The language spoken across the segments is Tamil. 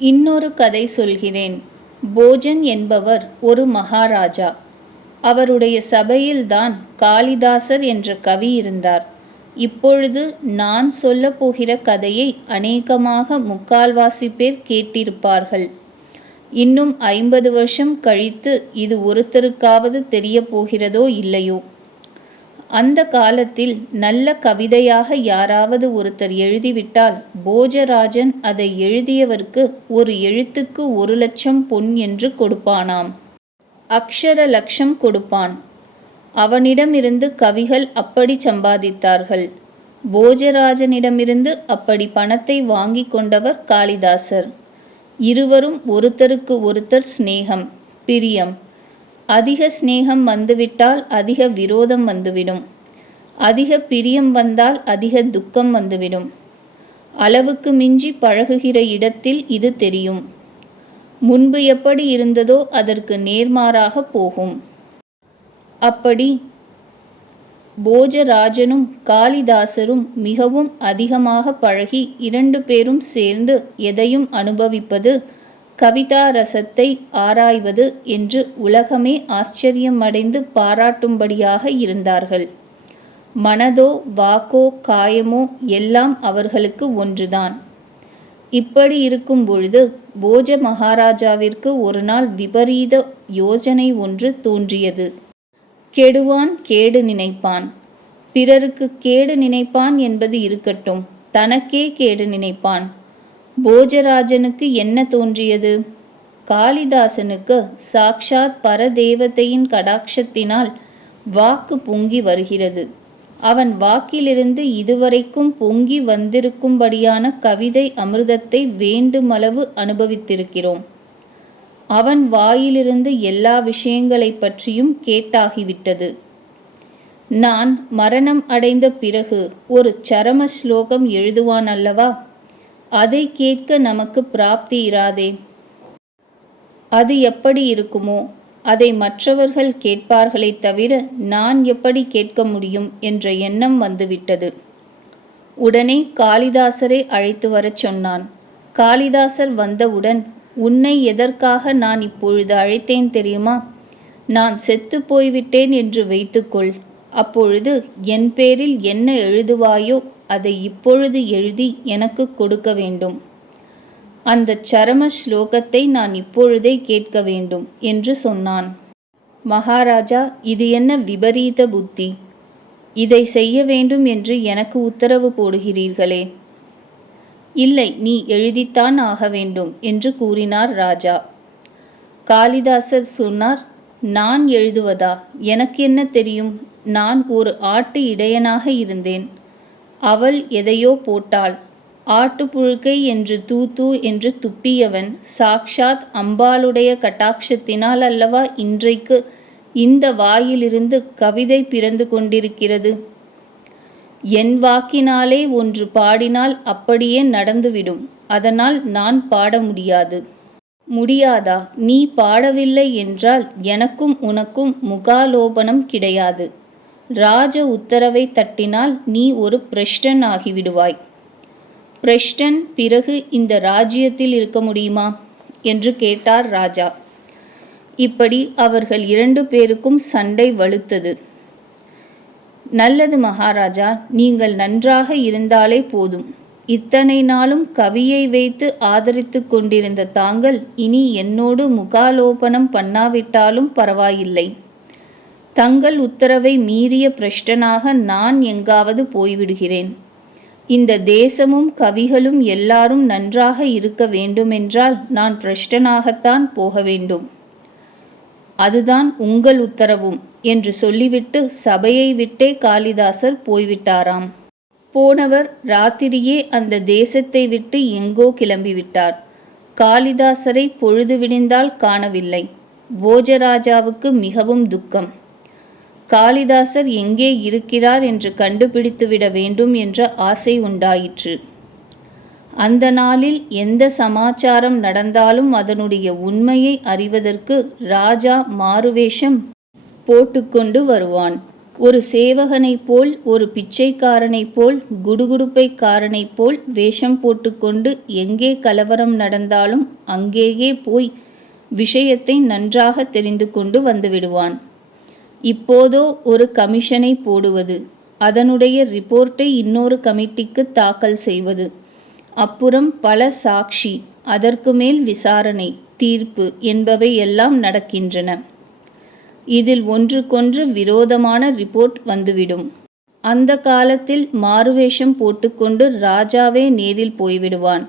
இன்னொரு கதை சொல்கிறேன். போஜன் என்பவர் ஒரு மகாராஜா. அவருடைய சபையில்தான் காளிதாசர் என்ற கவி இருந்தார். இப்பொழுது நான் சொல்லப் போகிற கதையை அநேகமாக முக்கால்வாசி பேர் கேட்டிருப்பார்கள். இன்னும் 50 வருஷம் கழித்து இது ஒருத்தருக்காவது தெரியப் போகிறதோ இல்லையோ. அந்த காலத்தில் நல்ல கவிதையாக யாராவது ஒருத்தர் எழுதிவிட்டால் போஜராஜன் அதை எழுதியவருக்கு ஒரு எழுத்துக்கு 1,00,000 பொன் என்று கொடுப்பானாம். அக்ஷர லட்சம் கொடுப்பான். அவனிடமிருந்து கவிகள் அப்படி சம்பாதித்தார்கள். போஜராஜனிடமிருந்து அப்படி பணத்தை வாங்கி கொண்டவர் காளிதாசர். இருவரும் ஒருத்தருக்கு ஒருத்தர் சிநேகம், பிரியம். அதிக சிநேகம் வந்துவிட்டால் அதிக விரோதம் வந்துவிடும். அதிக பிரியம் வந்தால் அதிக துக்கம் வந்துவிடும். அளவுக்கு மிஞ்சி பழகுகிற இடத்தில் இது தெரியும். முன்பு எப்படி இருந்ததோ அதற்கு நேர்மாறாக போகும். அப்படி போஜராஜனும் காளிதாசரும் மிகவும் அதிகமாக பழகி 2 பேரும் சேர்ந்து எதையும் அனுபவிப்பது, கவிதா ரசத்தை ஆராய்வது என்று உலகமே ஆச்சரியமடைந்து பாராட்டும்படியாக இருந்தார்கள். மனதோ வாக்கோ காயமோ எல்லாம் அவர்களுக்கு ஒன்றுதான். இப்படி இருக்கும் பொழுது போஜ மகாராஜாவிற்கு ஒரு நாள் விபரீத யோசனை ஒன்று தோன்றியது. கெடுவான் கேடு நினைப்பான். பிறருக்கு கேடு நினைப்பான் என்பது இருக்கட்டும், தனக்கே கேடு நினைப்பான். போஜராஜனுக்கு என்ன தோன்றியது? காளிதாசனுக்கு சாக்ஷாத் பரதேவதையின் கடாட்சத்தினால் வாக்கு பொங்கி வருகிறது. அவன் வாக்கிலிருந்து இதுவரைக்கும் பொங்கி வந்திருக்கும்படியான கவிதை அமிர்தத்தை வேண்டுமளவு அனுபவித்திருக்கிறோம். அவன் வாயிலிருந்து எல்லா விஷயங்களை பற்றியும் கேட்டாகிவிட்டது. நான் மரணம் அடைந்த பிறகு ஒரு சரம ஸ்லோகம் எழுதுவான் அல்லவா? அதை கேட்க நமக்கு பிராப்தி இராதே. அது எப்படி இருக்குமோ? அதை மற்றவர்கள் கேட்பார்களே தவிர நான் எப்படி கேட்க முடியும் என்ற எண்ணம் வந்துவிட்டது. உடனே காளிதாசரை அழைத்து வரச் சொன்னான். காளிதாசர் வந்தவுடன், உன்னை எதற்காக நான் இப்பொழுது அழைத்தேன் தெரியுமா? நான் செத்து போய்விட்டேன் என்று வைத்துக்கொள். அப்பொழுது என் பேரில் என்ன எழுதுவாயோ அதை இப்பொழுது எழுதி எனக்கு கொடுக்க வேண்டும். அந்த சரம ஸ்லோகத்தை நான் இப்பொழுதே கேட்க வேண்டும் என்று சொன்னான். மகாராஜா, இது என்ன விபரீத புத்தி? இதை செய்ய வேண்டும் என்று எனக்கு உத்தரவு போடுகிறீர்களே. இல்லை, நீ எழுதித்தான் ஆக வேண்டும் என்று கூறினார் ராஜா. காளிதாசர் சொன்னார், நான் எழுதுவதா? எனக்கு என்ன தெரியும்? நான் ஒரு ஆட்டு இடையனாக இருந்தேன். அவள் எதையோ போட்டாள். ஆட்டுப்புழுக்கை என்று தூ என்று துப்பியவன் சாக்ஷாத் அம்பாளுடைய கட்டாட்சத்தினால் அல்லவா இன்றைக்கு இந்த வாயிலிருந்து கவிதை பிறந்து கொண்டிருக்கிறது. என் வாக்கினாலே ஒன்று பாடினால் அப்படியே நடந்துவிடும். அதனால் நான் பாட முடியாது. முடியாதா? நீ பாடவில்லை என்றால் எனக்கும் உனக்கும் முகாலோபனம் கிடையாது. ராஜ உத்தரவை தட்டினால் நீ ஒரு பிரஷ்டன் ஆகிவிடுவாய். பிரஷ்டன் பிறகு இந்த ராஜ்யத்தில் இருக்க முடியுமா என்று கேட்டார் ராஜா. இப்படி அவர்கள் 2 பேருக்கும் சண்டை வலுத்தது. நல்லது மகாராஜா, நீங்கள் நன்றாக இருந்தாலே போதும். இத்தனை நாளும் கவியை வைத்து ஆதரித்து கொண்டிருந்த தாங்கள் இனி என்னோடு முகாலோபனம் பண்ணாவிட்டாலும் பரவாயில்லை. தங்கள் உத்தரவை மீறிய பிரஷ்டனாக நான் எங்காவது போய்விடுகிறேன். இந்த தேசமும் கவிகளும் எல்லாரும் நன்றாக இருக்க வேண்டுமென்றால் நான் பிரஷ்டனாகத்தான் போக வேண்டும். அதுதான் உங்கள் உத்தரவும் என்று சொல்லிவிட்டு சபையை விட்டே காளிதாசர் போய்விட்டாராம். போனவர் ராத்திரியே அந்த தேசத்தை விட்டு எங்கோ கிளம்பிவிட்டார். காளிதாசரை பொழுது விடிந்தால் காணவில்லை. போஜராஜாவுக்கு மிகவும் துக்கம். காளிதாசர் எங்கே இருக்கிறார் என்று கண்டுபிடித்துவிட வேண்டும் என்ற ஆசை உண்டாயிற்று. அந்த நாளில் எந்த சமாச்சாரம் நடந்தாலும் அதனுடைய உண்மையை அறிவதற்கு ராஜா மாறுவேஷம் போட்டுக்கொண்டு வருவான். ஒரு சேவகனைப் போல், ஒரு பிச்சைக்காரனைப் போல், குடுகுடுப்பைக்காரனைப் போல் வேஷம் போட்டுக்கொண்டு எங்கே கலவரம் நடந்தாலும் அங்கேயே போய் விஷயத்தை நன்றாக தெரிந்து கொண்டு வந்துவிடுவான். இப்போதோ ஒரு கமிஷனை போடுவது, அதனுடைய ரிப்போர்ட்டை இன்னொரு கமிட்டிக்கு தாக்கல் செய்வது, அப்புறம் பல சாட்சி, அதற்கு மேல் விசாரணை, தீர்ப்பு என்பவை எல்லாம் நடக்கின்றன. இதில் ஒன்றுக்கொன்று விரோதமான ரிப்போர்ட் வந்துவிடும். அந்த காலத்தில் மாறுவேஷம் போட்டுக்கொண்டு ராஜாவே நேரில் போய்விடுவான்.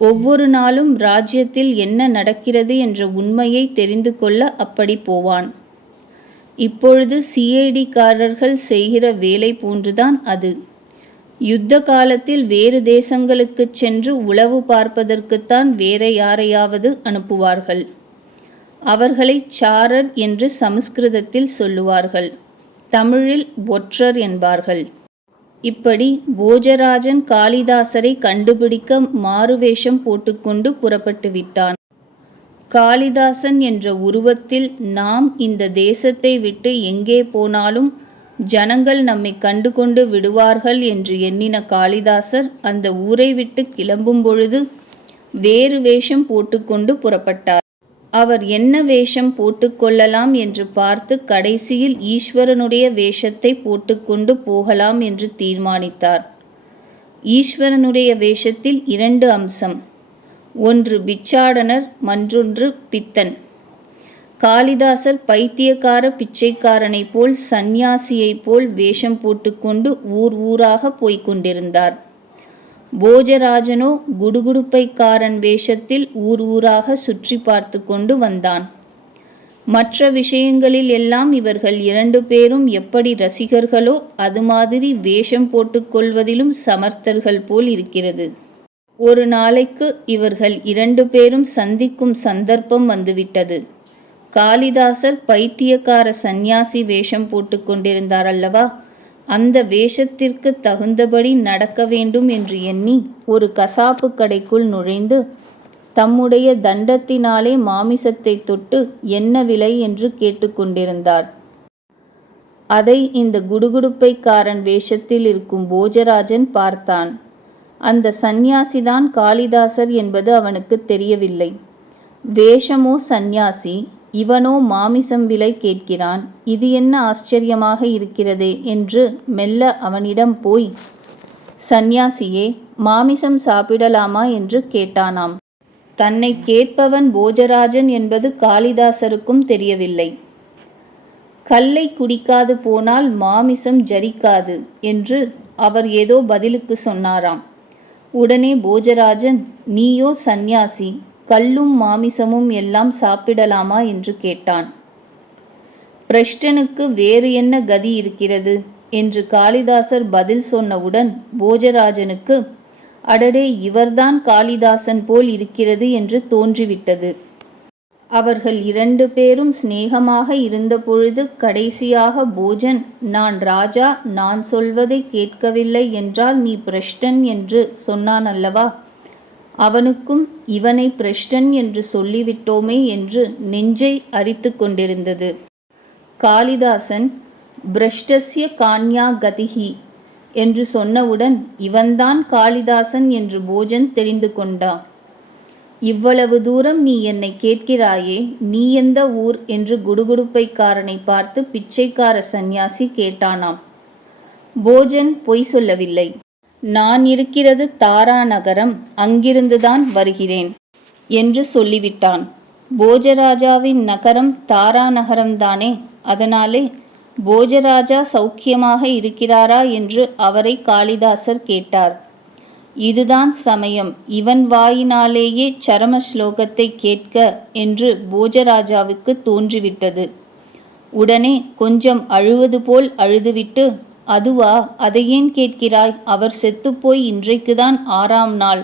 ஒவ்வொரு நாளும் ராஜ்யத்தில் என்ன நடக்கிறது என்ற உண்மையை தெரிந்து கொள்ள அப்படி போவான். இப்பொழுது சிஐடிக்காரர்கள் செய்கிற வேலை போன்றுதான் அது. யுத்த காலத்தில் வேறு தேசங்களுக்குச் சென்று உளவு பார்ப்பதற்குத்தான் வேற யாரையாவது அனுப்புவார்கள். அவர்களை சாரர் என்று சமஸ்கிருதத்தில் சொல்லுவார்கள், தமிழில் ஒற்றர் என்பார்கள். இப்படி போஜராஜன் காளிதாசரை கண்டுபிடிக்க மாறுவேஷம் போட்டுக்கொண்டு புறப்பட்டு விட்டான். காளிதாசன் என்ற உருவத்தில் நாம் இந்த தேசத்தை விட்டு எங்கே போனாலும் ஜனங்கள் நம்மை கண்டுகொண்டு விடுவார்கள் என்று எண்ணின காளிதாசர் அந்த ஊரை விட்டு கிளம்பும் பொழுது வேறு வேஷம் போட்டுக்கொண்டு புறப்பட்டார். அவர் என்ன வேஷம் போட்டுக்கொள்ளலாம் என்று பார்த்து கடைசியில் ஈஸ்வரனுடைய வேஷத்தை போட்டுக்கொண்டு போகலாம் என்று தீர்மானித்தார். ஈஸ்வரனுடைய வேஷத்தில் 2 அம்சம், ஒன்று பிச்சாடனர், மற்றொன்று பித்தன். காளிதாசர் பைத்தியக்கார பிச்சைக்காரனைப் போல், சந்நியாசியைப் போல் வேஷம் போட்டுக்கொண்டு ஊர் ஊராக போய்க் கொண்டிருந்தார். போஜராஜனோ குடுகுடுப்பைக்காரன் வேஷத்தில் ஊர் ஊராக சுற்றி பார்த்து கொண்டு வந்தான். மற்ற விஷயங்களில் எல்லாம் இவர்கள் 2 பேரும் எப்படி ரசிகர்களோ அது மாதிரி வேஷம் போட்டுக்கொள்வதிலும் சமர்த்தர்கள் போல் இருக்கிறது. ஒரு நாளைக்கு இவர்கள் 2 பேரும் சந்திக்கும் சந்தர்ப்பம் வந்துவிட்டது. காளிதாசர் பைத்தியக்கார சந்நியாசி வேஷம் போட்டு கொண்டிருந்தார் அல்லவா, அந்த வேஷத்திற்கு தகுந்தபடி நடக்க வேண்டும் என்று எண்ணி ஒரு கசாப்பு கடைக்குள் நுழைந்து தம்முடைய தண்டத்தினாலே மாமிசத்தை தொட்டு என்ன விலை என்று கேட்டுக்கொண்டிருந்தார். அதை இந்த குடுகுடுப்பைக்காரன் வேஷத்தில் இருக்கும் போஜராஜன் பார்த்தான். அந்த சந்நியாசிதான் காளிதாசர் என்பது அவனுக்கு தெரியவில்லை. வேஷமோ சந்நியாசி, இவனோ மாமிசம் விலை கேட்கிறான். இது என்ன ஆச்சரியமாக இருக்கிறதே என்று மெல்ல அவனிடம் போய், சந்நியாசியே, மாமிசம் சாப்பிடலாமா என்று கேட்டானாம். தன்னை கேட்பவன் போஜராஜன் என்பது காளிதாசருக்கும் தெரியவில்லை. கல்லை குடிக்காது போனால் மாமிசம் ஜரிக்காது என்று அவர் ஏதோ பதிலுக்கு சொன்னாராம். உடனே போஜராஜன், நீயோ சந்நியாசி, கல்லும் மாமிசமும் எல்லாம் சாப்பிடலாமா என்று கேட்டான். பிரஷ்டனுக்கு வேறு என்ன கதி இருக்கிறது என்று காளிதாசர் பதில் சொன்னவுடன் போஜராஜனுக்கு, அடடே, இவர்தான் காளிதாசன் போல் இருக்கிறது என்று தோன்றிவிட்டது. அவர்கள் 2 பேரும் சிநேகமாக இருந்தபொழுது கடைசியாக போஜன், நான் ராஜா, நான் சொல்வதை கேட்கவில்லை என்றால் நீ பிரஷ்டன் என்று சொன்னான் அல்லவா, அவனுக்கும் இவனை பிரஷ்டன் என்று சொல்லிவிட்டோமே என்று நெஞ்சை அரித்து கொண்டிருந்தது. காளிதாசன் பிரஷ்டஸ்ய கான்யா கதிஹி என்று சொன்னவுடன் இவன்தான் காளிதாசன் என்று போஜன் தெரிந்து கொண்டான். இவ்வளவு தூரம் நீ என்னை கேட்கிறாயே, நீ எந்த ஊர் என்று குடுகுடுப்பைக்காரனை பார்த்து பிச்சைக்கார சந்நியாசி கேட்டானாம். போஜன் பொய் சொல்லவில்லை. நான் இருக்கிறது தாரா நகரம், அங்கிருந்துதான் வருகிறேன் என்று சொல்லிவிட்டான். போஜராஜாவின் நகரம் தாரா நகரம்தானே, அதனாலே போஜராஜா சௌக்கியமாக இருக்கிறாரா என்று அவரை காளிதாசர் கேட்டார். இதுதான் சமயம், இவன் வாயினாலேயே சரம ஸ்லோகத்தை கேட்க என்று போஜராஜாவுக்கு தோன்றிவிட்டது. உடனே கொஞ்சம் அழுவது போல் அழுதுவிட்டு, அதுவா, அதை ஏன் கேட்கிறாய், அவர் செத்துப்போய் இன்றைக்குதான் 6ஆம் நாள்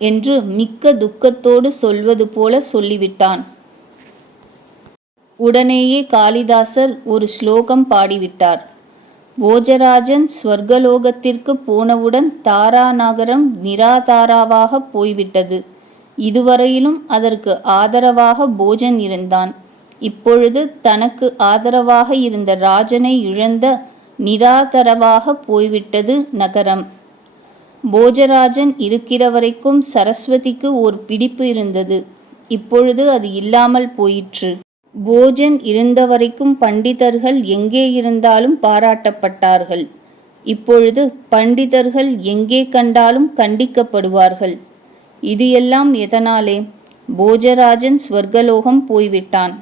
என்று மிக்க துக்கத்தோடு சொல்வது போல சொல்லிவிட்டான். உடனேயே காளிதாசர் ஒரு ஸ்லோகம் பாடிவிட்டார். போஜராஜன் ஸ்வர்கலோகத்திற்கு போனவுடன் தாரா நகரம் நிராதாராவாக போய்விட்டது. இதுவரையிலும் அதற்கு ஆதரவாக போஜன் இருந்தான். இப்பொழுது தனக்கு ஆதரவாக இருந்த ராஜனை இழந்த நிராதரவாக போய்விட்டது நகரம். போஜராஜன் இருக்கிற வரைக்கும் சரஸ்வதிக்கு ஓர் பிடிப்பு இருந்தது. இப்பொழுது அது இல்லாமல் போயிற்று. போஜன் இருந்த வரைக்கும் பண்டிதர்கள் எங்கே இருந்தாலும் பாராட்டப்பட்டார்கள். இப்பொழுது பண்டிதர்கள் எங்கே கண்டாலும் கண்டிக்கப்படுவார்கள். இது எல்லாம் எதனாலே? போஜராஜன் ஸ்வர்கலோகம் போய்விட்டான்.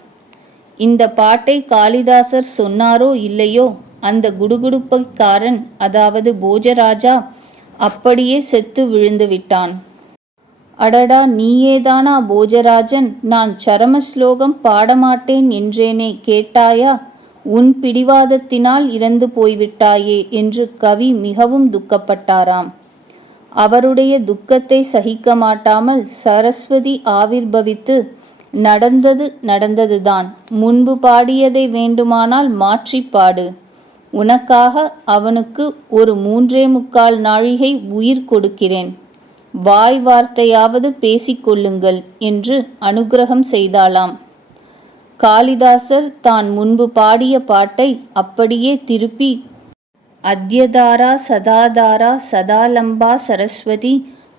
இந்த பாட்டை காளிதாசர் சொன்னாரோ இல்லையோ, அந்த குடுகுடுப்பைக்காரன், அதாவது போஜராஜா, அப்படியே செத்து விழுந்து விட்டான். அடடா, நீயேதானா போஜராஜன்? நான் சரம ஸ்லோகம் பாடமாட்டேன் என்றேனே, கேட்டாயா? உன் பிடிவாதத்தினால் இறந்து போய்விட்டாயே என்று கவி மிகவும் துக்கப்பட்டாராம். அவருடைய துக்கத்தை சகிக்க மாட்டாமல் சரஸ்வதி ஆவிர்பவித்து, நடந்தது நடந்ததுதான், முன்பு பாடியதை வேண்டுமானால் மாற்றிப் பாடு. உனக்காக அவனுக்கு ஒரு 3.25 நாழிகை உயிர் கொடுக்கிறேன். வாய் வார்த்தையாவது பேசிக்கொள்ளுங்கள் என்று அனுக்கிரகம் செய்தாளாம். காளிதாசர் தான் முன்பு பாடிய பாட்டை அப்படியே திருப்பி, அத்யதாரா சதாதாரா சதாலம்பா சரஸ்வதி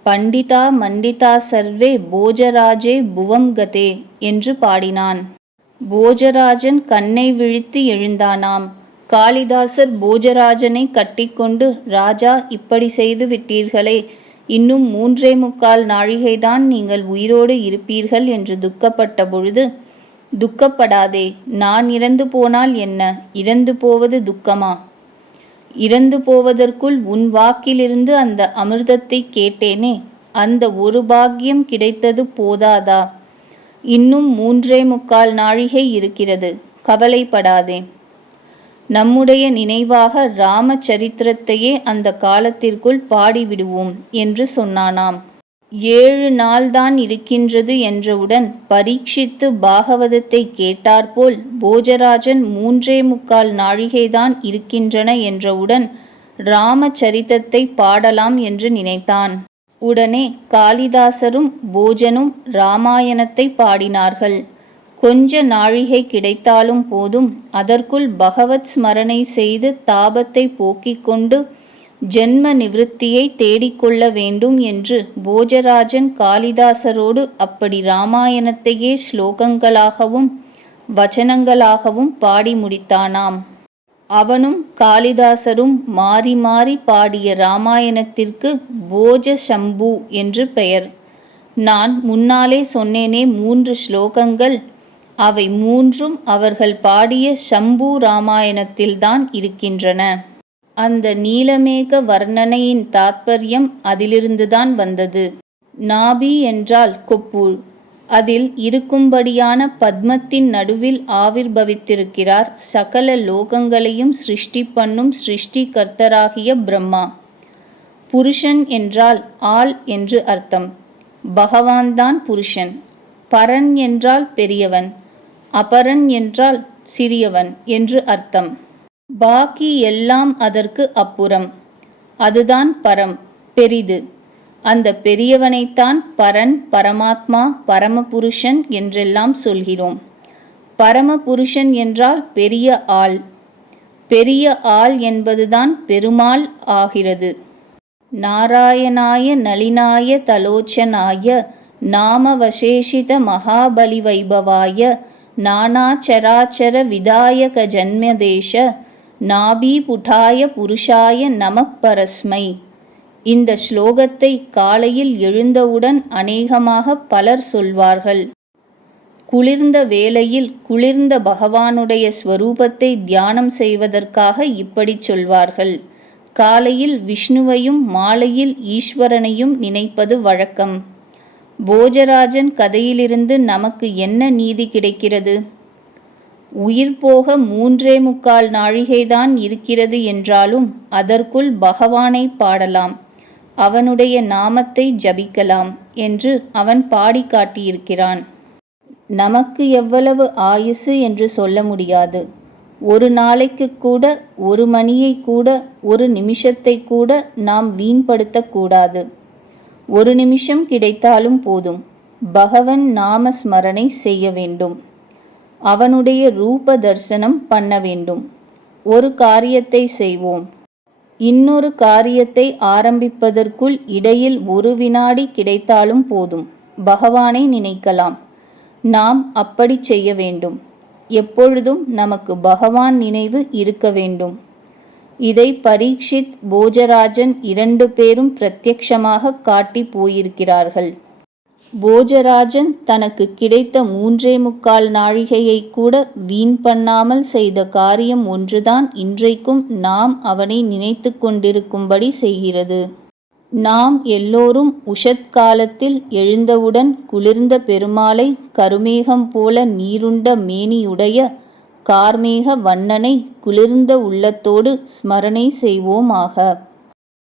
பண்டிதா மண்டிதா சர்வே போஜராஜே புவம் கதே என்று பாடினான். போஜராஜன் கண்ணை விழித்து எழுந்தானாம். காளிதாசர் போஜராஜனை கட்டிக்கொண்டு, ராஜா, இப்படி செய்து விட்டீர்களே, இன்னும் 3.25 நாழிகைதான் நீங்கள் உயிரோடு இருப்பீர்கள் என்று துக்கப்பட்ட பொழுது, துக்கப்படாதே, நான் இறந்து போனால் என்ன, இறந்து போவது துக்கமா? இறந்து போவதற்குள் உன் வாக்கிலிருந்து அந்த அமிர்தத்தை கேட்டேனே, அந்த ஒரு பாக்கியம் கிடைத்தது போதாதா? இன்னும் 3.25 நாழிகை இருக்கிறது, கவலைப்படாதே. நம்முடைய நினைவாக ராமச்சரித்திரத்தையே அந்த காலத்திற்குள் பாடிவிடுவோம் என்று சொன்னானாம். 7 நாள்தான் இருக்கின்றது என்றவுடன் பரீட்சித்து பாகவதத்தை கேட்டாற்போல் போஜராஜன் 3.25 நாழிகைதான் இருக்கின்றன என்றவுடன் ராமச்சரித்தத்தை பாடலாம் என்று நினைத்தான். உடனே காளிதாசரும் போஜனும் இராமாயணத்தை பாடினார்கள். கொஞ்ச நாழிகை கிடைத்தாலும் போதும், அதற்குள் பகவத் ஸ்மரணை செய்து தாபத்தை போக்கிக் கொண்டு ஜென்ம நிவிருத்தியை தேடிக்கொள்ள வேண்டும் என்று போஜராஜன் காளிதாசரோடு அப்படி இராமாயணத்தையே ஸ்லோகங்களாகவும் வச்சனங்களாகவும் பாடி முடித்தானாம். அவனும் காளிதாசரும் மாறி மாறி பாடிய இராமாயணத்திற்கு போஜ சம்பு என்று பெயர். நான் முன்னாலே சொன்னேனே 3 ஸ்லோகங்கள், அவை 3ம் அவர்கள் பாடிய சம்பு இராமாயணத்தில்தான் இருக்கின்றன. அந்த நீலமேக வர்ணனையின் தாத்பரியம் அதிலிருந்துதான் வந்தது. நாபி என்றால் கொப்பு. அதில் இருக்கும்படியான பத்மத்தின் நடுவில் ஆவிர்பவித்திருக்கிறார் சகல லோகங்களையும் சிருஷ்டி பண்ணும் சிருஷ்டி கர்த்தராகிய பிரம்மா. புருஷன் என்றால் ஆள் என்று அர்த்தம். பகவான்தான் புருஷன். பரன் என்றால் பெரியவன், அபரன் என்றால் சிறியவன் என்று அர்த்தம். பாக்கி எல்லாம் அதற்கு அப்புறம். அதுதான் பரம், பெரிது. அந்த பெரியவனைத்தான் பரன், பரமாத்மா, பரமபுருஷன் என்றெல்லாம் சொல்கிறோம். பரமபுருஷன் என்றால் பெரிய ஆள். பெரிய ஆள் என்பதுதான் பெருமாள் ஆகிறது. நாராயணாய நளினாய தலோச்சனாய நாமவசேஷித மகாபலி வைபவாய நானாச்சராச்சர விதாயக ஜன்மதேஷ நாபீபுடாய புருஷாய நமப் பரஸ்மை. இந்த ஸ்லோகத்தை காலையில் எழுந்தவுடன் அநேகமாக பலர் சொல்வார்கள். குளிர்ந்த வேளையில் குளிர்ந்த பகவானுடைய ஸ்வரூபத்தை தியானம் செய்வதற்காக இப்படி சொல்வார்கள். காலையில் விஷ்ணுவையும் மாலையில் ஈஸ்வரனையும் நினைப்பது வழக்கம். போஜராஜன் கதையிலிருந்து நமக்கு என்ன நீதி கிடைக்கிறது? உயிர் போக 3.25 நாழிகைதான் இருக்கிறது என்றாலும் அதற்குள் பகவானை பாடலாம், அவனுடைய நாமத்தை ஜபிக்கலாம் என்று அவன் பாடி காட்டியிருக்கிறான். நமக்கு எவ்வளவு ஆயுசு என்று சொல்ல முடியாது. ஒரு நாளைக்கு கூட, ஒரு மணியை கூட, ஒரு நிமிஷத்தை கூட நாம் வீண்படுத்தக்கூடாது. ஒரு நிமிஷம் கிடைத்தாலும் போதும், பகவன் நாம ஸ்மரணை செய்ய வேண்டும். அவனுடைய ரூப தரிசனம் பண்ண வேண்டும். ஒரு காரியத்தை செய்வோம். இன்னொரு காரியத்தை ஆரம்பிப்பதற்குள் இடையில் ஒரு வினாடி கிடைத்தாலும் போதும். பகவானை நினைக்கலாம். நாம் அப்படி செய்ய வேண்டும். எப்பொழுதும் நமக்கு பகவான் நினைவு இருக்க வேண்டும். இதை பரீட்சித், போஜராஜன் 2 பேரும் பிரத்யக்ஷமாக காட்டி போயிருக்கிறார்கள். போஜராஜன் தனக்கு கிடைத்த 3.25 நாழிகையை கூட வீண் பண்ணாமல் செய்த காரியம் ஒன்றுதான் இன்றைக்கும் நாம் அவனை நினைத்து கொண்டிருக்கும்படி செய்கிறது. நாம் எல்லோரும் உஷத் காலத்தில் எழுந்தவுடன் குளிர்ந்த பெருமாளை கருமேகம் போல நீருண்ட மேனியுடைய கார்மேக வண்ணனை குளிர்ந்த உள்ளத்தோடு ஸ்மரணை செய்வோமாக.